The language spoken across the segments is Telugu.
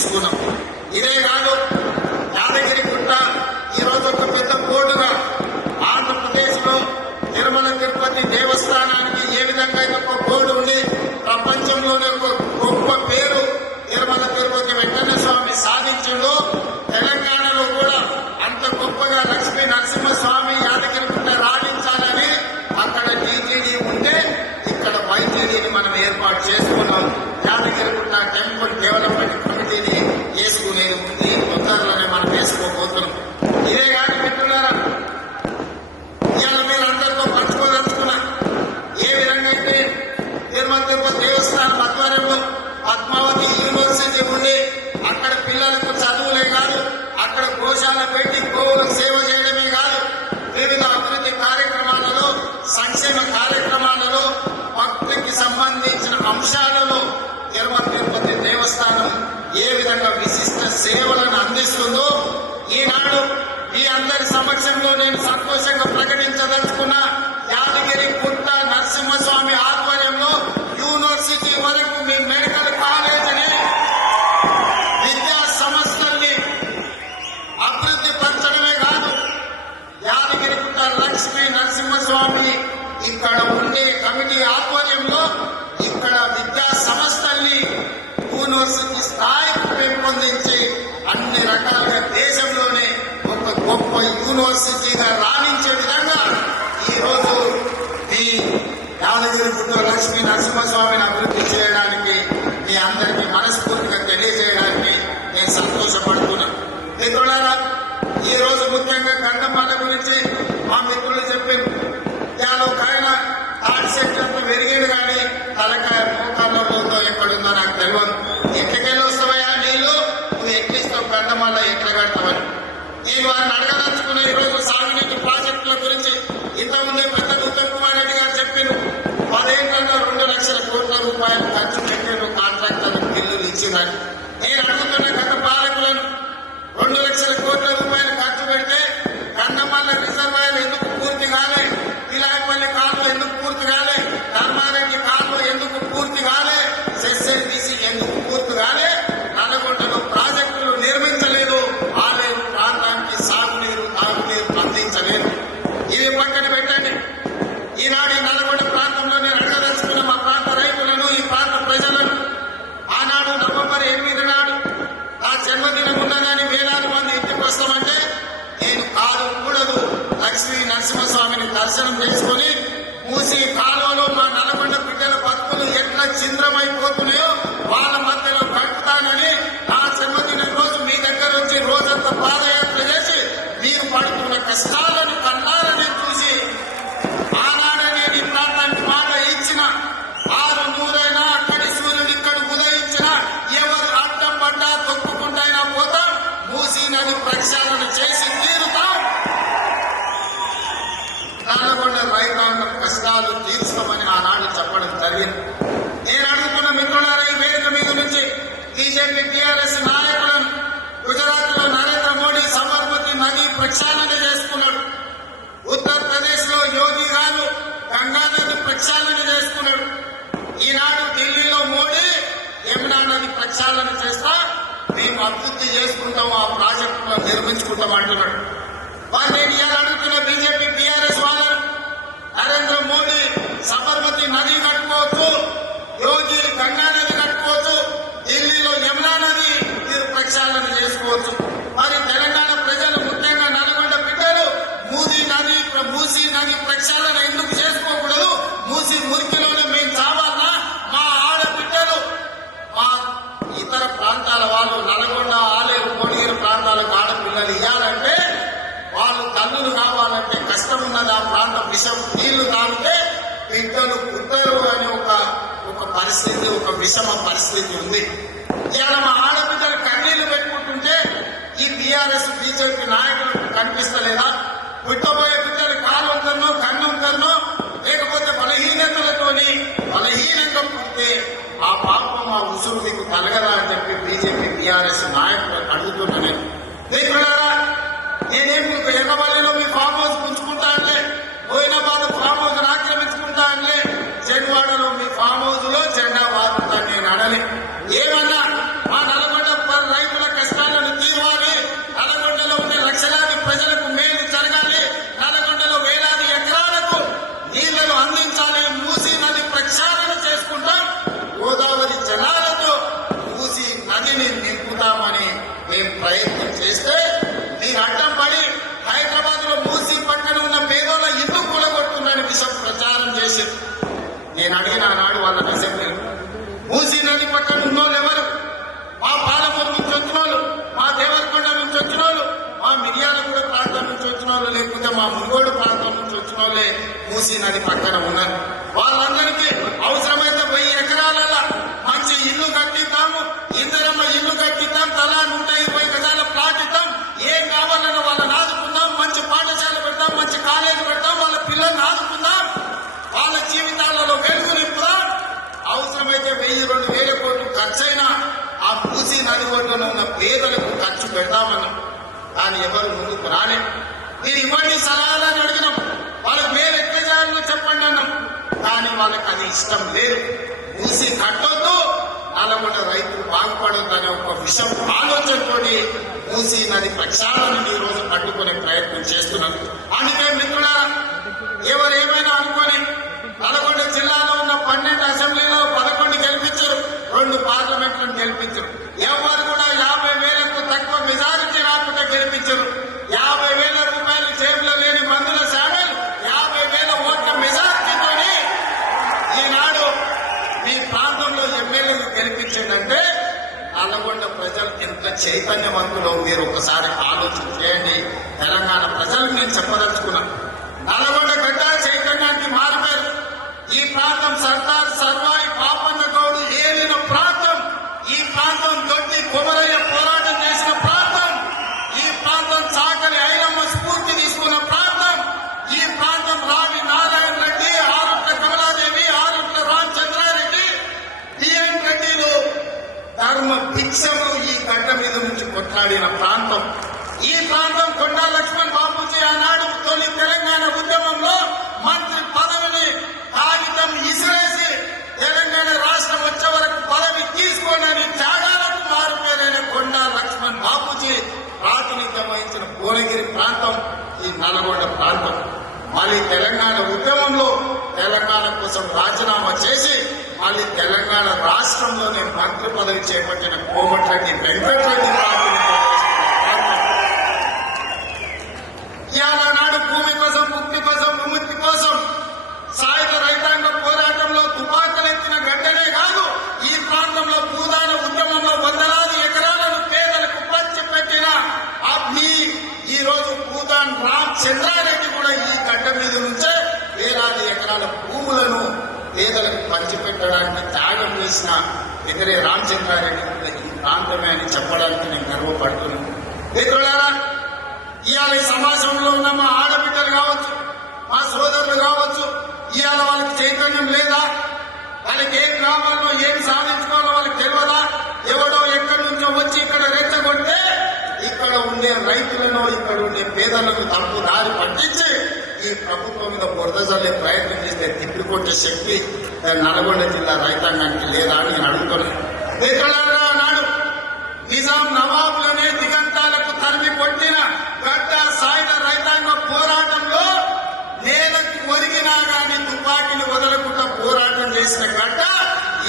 తీసుకున్నాం. ఇదే కాదు, యాదగిరి గుట్ట ఈరోజు ఒక పెద్ద బోర్డుగా ఆంధ్రప్రదేశ్ లో తిరుమల తిరుపతి దేవస్థానానికి ఏ విధంగా ఒక బోర్డు ఉంది, ప్రపంచంలోనే ఒక గొప్ప పేరు తిరుమల తిరుపతి వెంకన్న స్వామి సాధించిందో, తెలంగాణలో కూడా అంత గొప్పగా లక్ష్మీ నరసింహస్వామి యాదగిరి గుట్ట రాణించాలని అక్కడ టీటీడీ ఉంటే ఇక్కడ వైటీడీని మనం ఏర్పాటు చేసుకున్నాం. యాదగిరి గుట్ట టెంపుల్ డెవలప్మెంట్ కమిటీని వేసుకునేది ఉంది, తొందరలోనే మనం వేసుకోబోతున్నాం. ఇదే కాదు మిత్రులారా, ఇవాళ మీరు అందరితో పంచుకోదలుచుకున్నా, ఏ విధంగా అయితే తిరుమల తిరుపతి దేవస్థానం ఆధ్వర్యంలో పద్మావతి యూనివర్సిటీ ఉండి అక్కడ పిల్లలకు చదువులే కాదు, అక్కడ గోశాల పెట్టి గోవులకు సేవ చేయడమే కాదు, వివిధ అభివృద్ధి కార్యక్రమాలలో, సంక్షేమ కార్యక్రమాలలో, భక్తికి సంబంధించిన అంశాలలో తిరుమల తిరుపతి దేవస్థానం ఏ విధంగా విశిష్ట సేవలను అందిస్తుందో ఈనాడు మీ అందరి సమక్షంలో నేను సంతోషంగా ప్రకటించదలుచుకున్న యాదగిరి గుట్ట నరసింహస్వామి ఆధ్వర్యంలో యూనివర్సిటీ వరకు మీ మెడికల్ కాలేజీని, విద్యా సంస్థల్ని అభివృద్ధి పరచడమే కాదు, యాదగిరి గుట్ట లక్ష్మీ నరసింహస్వామి ఇక్కడ ఉండే కమిటీ ఆధ్వర్యంలో ఇక్కడ విద్యా సంస్థల్ని యూనివర్సిటీ స్థాయికి పెంపొందించి అన్ని రకాలుగా దేశంలోనే ఒక గొప్ప యూనివర్సిటీగా రాణించే విధంగా ఈరోజు మీ యాదగిరి గుట్ట లక్ష్మీ నరసింహస్వామిని అభివృద్ధి చేయడానికి మీ అందరికీ మనస్ఫూర్తిగా తెలియజేయడానికి నేను సంతోషపడుతున్నాను. మిత్రులారా, ఈ రోజు ముఖ్యంగా గంధమాల గురించి మా మిత్రులు చెప్పారు. ఇవాళ ఒక ఆయన థర్డ్ సెక్టర్ పెరిగాడు కానీ తలకాయ మోకాళ్ళలో ఎక్కడుందో నాకు తెలియదు. ఎట్లకెళ్ళి వస్తావయ్యా నీళ్లు, నువ్వు ఎట్లిస్తావు గంధమాల ఎట్లా కడతావని నేను వారిని అడగదలుచుకున్న. ఈ రోజు సాగునీటి ప్రాజెక్టుల గురించి ఇంతకుముందే పెద్దలు ఉత్తమ్ కుమార్ రెడ్డి గారు చెప్పారు. 10 ఏళ్లలో 2 లక్షల కోట్ల రూపాయలు ఖర్చు పెట్టారు, కాంట్రాక్టర్లకు బిల్లులు ఇచ్చిందని. నేను అడుగుతున్న గత పాలకులను, 2 లక్షల కోట్ల రూపాయలు ఖర్చు పెడితే గంధమాల రిజర్వాయర్ ఎందుకు పూర్తి కాలే, ఇలాపల్లి కాలువ ఎందుకు పూర్తి కాలే, ధర్మారెడ్డి కాలువ ఎందుకు పూర్తి కాలే, ఎస్ఎల్బీసీ ఎందుకు పూర్తి కాలే, నల్గొండలో ప్రాజెక్టులు నిర్మించలేదు, ఆలేరు ప్రాంతానికి సాగునీరు తాగునీరు అందించలేదు. ఇవి పక్కన పెట్టండి. ఈనాడు ఈ నల్గొండ ప్రాంతంలో నేను అడగదలుచుకున్న మా ప్రాంత రైతులను, ఈ ప్రాంత ప్రజలను, ఆనాడు నవంబర్ 8 నాడు నా జన్మదినం ఉన్నదని వేలాది మంది ఇంటికి వస్తామంటే నేను కాదు కూడదు లక్ష్మీ నరసింహస్వామిని దర్శనం చేసుకుని మూసి కాలువలో మా నల్గొండ బిడ్డల భక్తులు ఎట్లా చింద్రమైపోతున్నాయో వాళ్ళ మధ్యలో కట్టుతానని నా జన్మదినం రోజు మీ దగ్గర వచ్చి రోజంతా పాదయాత్ర చేసి మీరు పడుతున్న కష్టాలను కన్నారని చూసి ఆనాడే నేను ఈ ప్రాంతానికి మాట ఇచ్చిన. 6 నూరైనా అక్కడి సూర్యుడు ఇక్కడ ఉదయించిన ఎవరు అడ్డం పడ్డా తొక్కుకుంటైనా పోతాం, మూసీ నది ప్రక్షాళన చేసి తీరుతాం, నల్గొండ రైతాంగ కష్టాలు తీర్చుకోమని ఆనాడు చెప్పడం జరిగింది. నేను అడుగుతున్న మిత్రులారా, ఈ వేదిక మీద నుంచి బీజేపీ టీఆర్ఎస్ నాయకులను, గుజరాత్ లో నరేంద్ర మోడీ సబర్మతి నది ప్రక్షాళన చేసుకున్నాడు, ఉత్తరప్రదేశ్ లో యోగి గారు గంగా నది ప్రక్షాళన చేసుకున్నాడు, ఈనాడు ఢిల్లీలో మోడీ యమునా నది ప్రక్షాళన చేస్తా మేము అభివృద్ధి చేసుకుంటాం, ఆ ప్రాజెక్టులో నిర్మించుకుంటాం అంటున్నాడు. వారు నేను ఇవాళ అడుగుతున్న బీజేపీ టీఆర్ఎస్ వాళ్ళను, నరేంద్ర మోడీ సబర్మతి నది కట్టుకోవచ్చు, యోగి గంగా నది కట్టుకోవచ్చు, ఢిల్లీలో యమునా నది మీరు ప్రక్షాళన చేసుకోవచ్చు. మరి తెలంగాణ ప్రజలు, ముఖ్యంగా నల్గొండ బిడ్డలు మూసీ నది ప్రక్షాళన ఎందుకు చేసుకోకూడదు? మూసీ మురికిలోనే మేము చావాలన్నా? మా ఆడబిడ్డలు, మా ఇతర ప్రాంతాల వాళ్ళు, నల్గొండ ఆలేరు కోడిగిరి ప్రాంతాలకు ఆడపిల్లలు ఇవ్వాలంటే, వాళ్ళు తల్లులు కావాలంటే కష్టం ఉన్నది. ఆ ప్రాంత విషం నీళ్లు తాగితే బిడ్డలు పుట్టరు అనే ఒక పరిస్థితి, ఒక విషమ పరిస్థితి ఉంది. ఇవాళ మా ఆడబిడ్డలు కన్నీళ్లు పెట్టుకుంటుంటే ఈ టీఆర్ఎస్ బీజేపీ నాయకులకు కనిపిస్తలేదా? పుట్టబోయే బిడ్డలు కాలంతనో కన్నంతనో లేకపోతే బలహీనతలతోని బలహీనంగా పుట్టే ఆ పాపం, ఆ ఉసురు మీకు కలగదా అని చెప్పి బీజేపీ టీఆర్ఎస్ నాయకులను అడుగుతున్నాను. మిత్రులారా, నేనేం ఎగవల్లిలో మీ ఫామ్ హౌస్ పుంజుకుంటా అంటే, బోయినాబాద్ ఫామ్ హౌస్ ఆక్రమించుకుంటా అంటే, చెడువాడలో మీ ఫామ్ హౌస్ లో జెండా వారుతా నేను అనలే. ఏమన్నా మా నల్గొండ మునుగోడు ప్రాంతం నుంచి వచ్చిన వాళ్ళే మూసీ నది పక్కన ఉన్నారు. వాళ్ళందరికీ అవసరమైతే 1000 ఎకరాలలో మంచి ఇల్లు కట్టిద్దాము, ఇందరమ్మ ఇల్లు కట్టిద్దాం, తలా 120 గజాల ప్లాట్ ఇద్దాం, ఏం కావాలన్నా వాళ్ళని ఆదుకుందాం, మంచి పాఠశాల పెడతాం, మంచి కాలేజీ పెడతాం, వాళ్ళ పిల్లల్ని ఆదుకుందాం, వాళ్ళ జీవితాలలో వెలుగు నింపుదాం. అవసరమైతే 1000-2000 కోట్లు ఖర్చైనా ఆ మూసీ నది ఒడ్డున ఉన్న పేదలకు ఖర్చు పెడతామన్నాం. కానీ ఎవరు ముందుకు రాలే. మీరు ఇవ్వండి సలహాలని అడిగినాం, వాళ్ళకి మేము ఎక్కడ చేయాలో చెప్పండి అన్నాం. కానీ వాళ్ళకి అది ఇష్టం లేదు. మూసి కట్టొద్దు, నల్లగొండ రైతులు బాగుపడొద్దు అనే ఒక విషయం ఆలోచనతోటి మూసీ నది ప్రక్షాళనని ఈ రోజు అడ్డుకునే ప్రయత్నం చేస్తున్నారు. అందుకే మిత్రులారా, ఎవరు ఏమైనా అనుకోని నల్గొండ జిల్లాలో ఉన్న 12 అసెంబ్లీలో 11 గెలిపించారు, 2 పార్లమెంట్లను గెలిపించారు. ఎవరు కూడా 50,000కు తక్కువ మెజారిటీ రాకుండా గెలిపించారు. 50,000 రూపాయలు జేబులో లేని మందుల శాఖలు 50,000 ఓట్ల మెజారిటీతోని ఈనాడు మీ ప్రాంతంలో ఎమ్మెల్యేలు గెలిపించిందంటే నల్గొండ ప్రజలు ఎంత చైతన్యవంతులో మీరు ఒకసారి ఆలోచన చేయండి. తెలంగాణ ప్రజలకు నేను చెప్పదలుచుకున్నా, నల్గొండ గడ్డ చైతన్యానికి మారిపోయారు. ఈ ప్రాంతం సర్దార్ సర్వాయి పాపన్న గౌడు ఏలిన ప్రాంతం, ఈ ప్రాంతం దొడ్డి కొమరయ్య పోరాటం చేసిన ప్రాంతం, ఈ ప్రాంతం చాకలి ఐలమ్మ స్ఫూర్తి తీసుకున్న ప్రాంతం, ఈ ప్రాంతం రావి నారాయణ రెడ్డి, ఆరుట్ల కమలాదేవి, ఆరుట్ల రామచంద్రారెడ్డి, బిఎన్ రెడ్డిలు ధర్మ భిక్షములు ఈ గడ్డ మీద నుంచి కొట్లాడిన ప్రాంతం. ఈ ప్రాంతం కొండా లక్ష్మణ్ బాపూజీ ఆనాడు తొలి తెలంగాణ ఉద్యమంలో మంత్రి పదవిని కాగితం ఇసిరేసి తెలంగాణ రాష్ట్రం వచ్చే వరకు పదవి తీసుకోనని త్యాగాలకు మారుపేరైన కొండా లక్ష్మణ్ బాపూజీ ప్రాతినిధ్యం వహించిన భువనగిరి ప్రాంతం ఈ నల్గొండ ప్రాంతం. మళ్ళీ తెలంగాణ ఉద్యమంలో తెలంగాణ కోసం రాజీనామా చేసి మళ్ళీ తెలంగాణ రాష్ట్రంలోనే మంత్రి పదవి చేపట్టిన కోమటిరెడ్డి వెంకటరెడ్డి ప్రాతినిధ్యం ఇవాళ నాడు భూమి కోసం, ముక్తి కోసం, విముక్తి కోసం సాయుధ రైతాంగ పోరాటంలో తుపాకులెత్తిన గడ్డనే కాదు, ఈ ప్రాంతంలో భూదాన ఉద్యమంలో వందలాది ఎకరాలను పేదలకు పంచిపెట్టిన ఈ రోజు భూదాన్ రామచంద్రారెడ్డి కూడా ఈ గడ్డ మీద నుంచే వేలాది ఎకరాల భూములను పేదలకు పంచిపెట్టడానికి త్యాగం చేసిన ఎదురే రామచంద్రారెడ్డి కూడా ఈ ప్రాంతమే అని చెప్పడానికి నేను గర్వపడుతున్నాను. మిత్రులారా, ఇవాళ ఈ సమాజంలో ఉన్న మా ఆడబిడ్డలు కావచ్చు, మా సోదరులు కావచ్చు, ఇవాళ వాళ్ళకి చైతన్యం లేదా? వాళ్ళకి ఏం కావాలో, ఏం సాధించుకోవాలో వాళ్ళకి తెలియదా? ఎవడో ఎక్కడి నుంచో వచ్చి ఇక్కడ రెచ్చగొడితే ఇక్కడ ఉండే రైతులను, ఇక్కడ ఉండే పేదలను తప్పు దారి పట్టించి ఈ ప్రభుత్వం మీద బురద చల్లే ప్రయత్నం చేస్తే తిప్పికొట్టే శక్తి నల్గొండ జిల్లా రైతాంగానికి లేదా అని నేను అడుగుతున్నాను. మిత్రులారా, నాడు నిజాం నవాబులనే దిగంతాలకు తరిమి కొట్టిన గడ్డ సాయుధ రైతాంగ పోరాటంలో నేలకు ఒరిగినా గాని తుపాకీని వదలకుండా పోరాటం చేసిన గడ్డ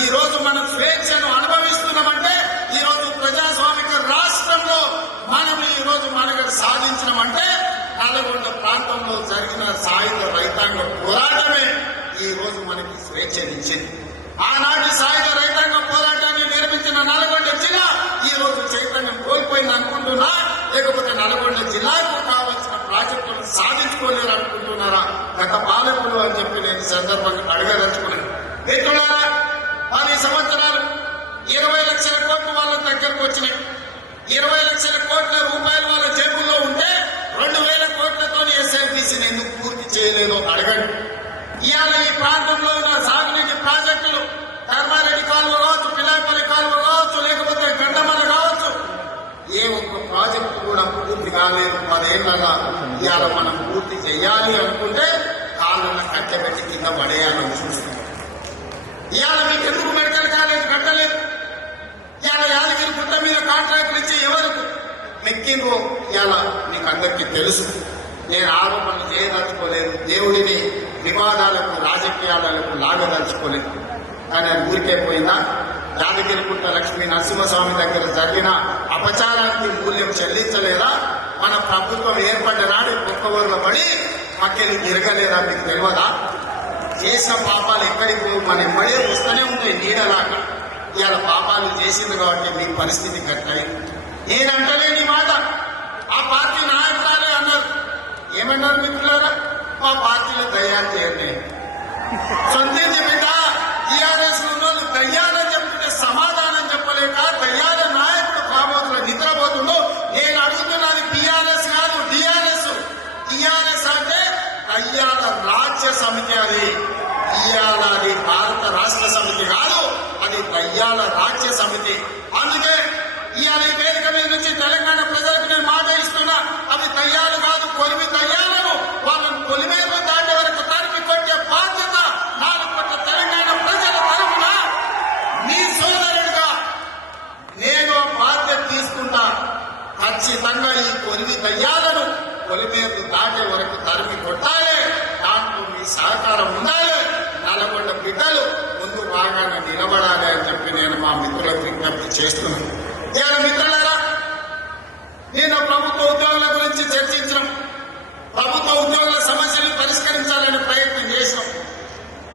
ఈ రోజు మనం స్వేచ్ఛను అనుభవిస్తున్నామంటే, ఈ రోజు ప్రజాస్వామిక రాష్ట్రంలో మనం ఈ రోజు మనగడ సాధించినామంటే నల్గొండ ప్రాంతంలో జరిగిన సాయుధ రైతాంగ పోరాటమే ఈ రోజు మనకి స్వేచ్ఛనిచ్చింది. ఆనాటి సాయుధ రైతాంగ పోరాటాన్ని నిర్మించిన నల్గొండ జిల్లా ఈ రోజు చైతన్యం కోల్పోయింది అనుకుంటున్నా, లేకపోతే నల్గొండ జిల్లాకు కావాల్సిన ప్రాజెక్టులను సాధించుకోలేరు అనుకుంటున్నారా గత పాలకులు అని చెప్పి నేను సందర్భంగా అడగదలుచుకున్నాను. మిత్రులారా, 10 సంవత్సరాలు 20 లక్షల కోట్లు వాళ్ళ దగ్గరకు వచ్చినాయి. 20 లక్షల కోట్ల రూపాయలు వాళ్ళ జేబుల్లో ఉంటే 2,000 కోట్లతో ఎస్ఎల్బీసీని ఎందుకు పూర్తి చేయలేదో అడగండి. ఇవాళ ఈ ప్రాంతంలో ఉన్న సాగునీటి ప్రాజెక్టులు ధర్మారెడ్డి కాలువ కావచ్చు, పిల్లాపల్లి కాలువ కావచ్చు, లేకపోతే గండమల కావచ్చు, ఏ ఒక్క ప్రాజెక్టు కూడా పూర్తి కాలేదు. 10 ఏళ్లగా ఇవాళ మనం పూర్తి చేయాలి అనుకుంటే కాళ్ళను కట్టబెట్టి కింద పడేయాలని చూస్తున్నాం. ఇవాళ మీకు ఎందుకు మెడికల్ కాలేజ్ కట్టలేదు? ఇవాళ యాదగిరి గుట్ట మీద కాంట్రాక్టులు ఇచ్చి ఎవరు మెక్కిండ్రో ఇవాళ మీకు అందరికీ తెలుసు. నేను ఆరోపణలు చేయదలుచుకోలేదు, దేవుడిని వివాదాలకు రాజకీయాలకు లాగదలుచుకోలేదు. కానీ అది ఊరికే పోయిందా? యాదగిరిగుట్ట లక్ష్మీ నరసింహస్వామి దగ్గర జరిగిన అపచారానికి మూల్యం చెల్లించలేదా? మన ప్రభుత్వం ఏర్పడ్డ నాడు కుక్కవూరులో పడి మక్కెలు తిరగలేదా? మీకు తెలియదా? చేసిన పాపాలు ఎక్కడికి పోవు, మన ఎమ్మడే వస్తూనే ఉంటాయి నీడలాగా. ఇవాళ పాపాలు చేసింది కాబట్టి మీకు పరిస్థితి కట్టాయి. నేనంటలేని మాట ఆ పార్టీ నాయకురాలే అన్నారు. ఏమన్నారు మిత్రులారా? మా పార్టీలో దయ్యాలు చేయండి. సొంతించి బిడ్డ టీఆర్ఎస్ ఉన్నోళ్ళు దయ్యాలని చెప్తుంటే సమాధానం చెప్పలేక దయ్యాల నాయకుడు కాబోతున్న నిద్రపోతుందో నేను అడుగుతున్నది టీఆర్ఎస్ కాదు టీఆర్ఎస్. టీఆర్ఎస్ అంటే దయ్యాల రాజ్య సమితి. అది ఇవాళ అది భారత రాష్ట్ర సమితి కాదు, అది దయ్యాల రాజ్య సమితి. అందుకే ఇవాళ ఈ వేదిక మీద నుంచి తెలంగాణ ప్రజలకు నేను మాట ఇస్తున్నా, అవి దయ్యాలు కాదు, కొలిమి దయ్యాలను. వాళ్ళని కొలిమేరు దాటే వరకు తరిమి కొట్టే బాధ్యత 4 కోట్ల తెలంగాణ ప్రజల తరఫున మీ సోదరుడిగా నేను బాధ్యత తీసుకుంటా. ఖచ్చితంగా ఈ కొలిమి దయ్యాలను కొలిమేరు దాటే వరకు తరిమి కొట్టాలి. దాంట్లో మీ సహకారం ఉండాలి. నల్గొండ బిడ్డలు ముందు బాగానే నిలబడాలి అని చెప్పి నేను మా మిత్రులకు విజ్ఞప్తి చేస్తున్నాను. మిత్రుల